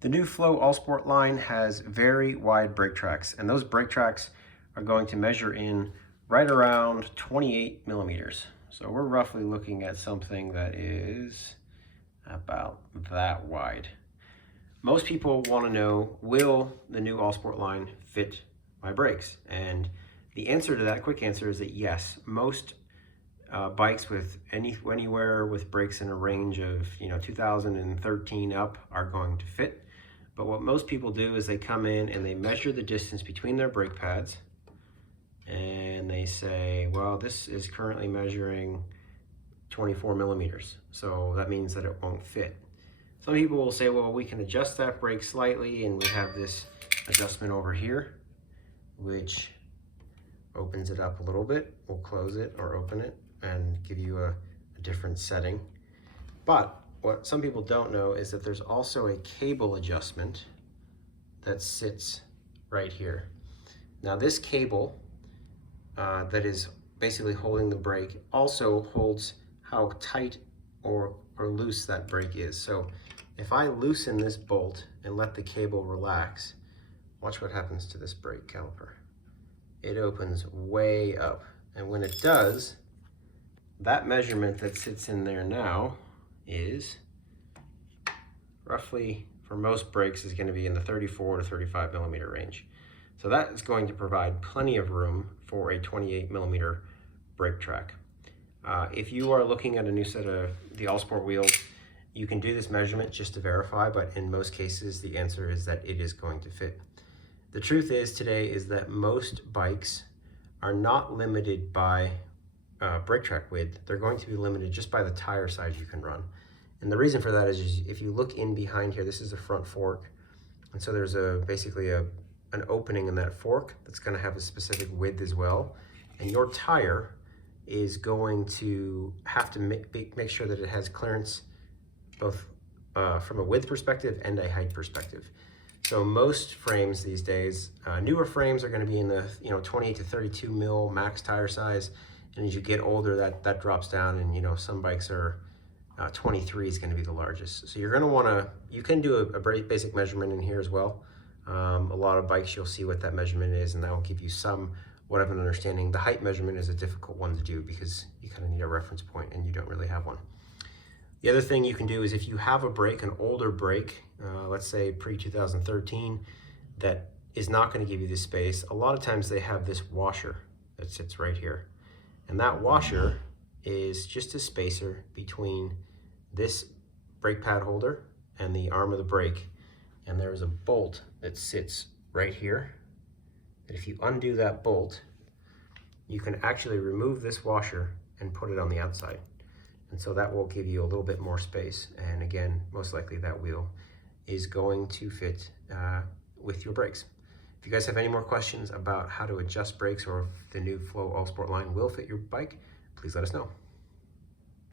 The new Flow All Sport line has very wide brake tracks, and those brake tracks are going to measure in right around 28 millimeters. So we're roughly looking at something that is about that wide. Most people want to know, will the new All Sport line fit my brakes? And the answer to that, quick answer, is that yes. Most bikes with anywhere with brakes in a range of 2013 up are going to fit. But what most people do is they come in and they measure the distance between their brake pads, and they say, well, this is currently measuring 24 millimeters, so that means that it won't fit. Some people will say, well, we can adjust that brake slightly, and we have this adjustment over here, which opens it up a little bit. We'll close it or open it and give you a different setting. But what some people don't know is that there's also a cable adjustment that sits right here. Now this cable that is basically holding the brake also holds how tight or loose that brake is. So if I loosen this bolt and let the cable relax, watch what happens to this brake caliper. It opens way up, and when it does, that measurement that sits in there now is roughly, for most brakes, is going to be in the 34 to 35 millimeter range. So that is going to provide plenty of room for a 28 millimeter brake track. If you are looking at a new set of the All Sport wheels, you can do this measurement just to verify, but in most cases the answer is that it is going to fit. The truth is today is that most bikes are not limited by brake track width. They're going to be limited just by the tire size you can run. And the reason for that is if you look in behind here, this is a front fork. And so there's basically an opening in that fork that's going to have a specific width as well. And your tire is going to have to make sure that it has clearance both from a width perspective and a height perspective. So most frames these days, newer frames are going to be in the 28 to 32 mil max tire size. And as you get older, that drops down, and some bikes are 23 is going to be the largest. So you're going to want to, you can do a very basic measurement in here as well. A lot of bikes, you'll see what that measurement is, and that will give you somewhat of an understanding. The height measurement is a difficult one to do because you kind of need a reference point, and you don't really have one. The other thing you can do is if you have a brake, an older brake, let's say pre-2013, that is not going to give you this space, a lot of times they have this washer that sits right here. And that washer is just a spacer between this brake pad holder and the arm of the brake. And there's a bolt that sits right here. And if you undo that bolt, you can actually remove this washer and put it on the outside. And so that will give you a little bit more space. And again, most likely that wheel is going to fit with your brakes. If you guys have any more questions about how to adjust brakes or if the new Flow All Sport line will fit your bike, please let us know.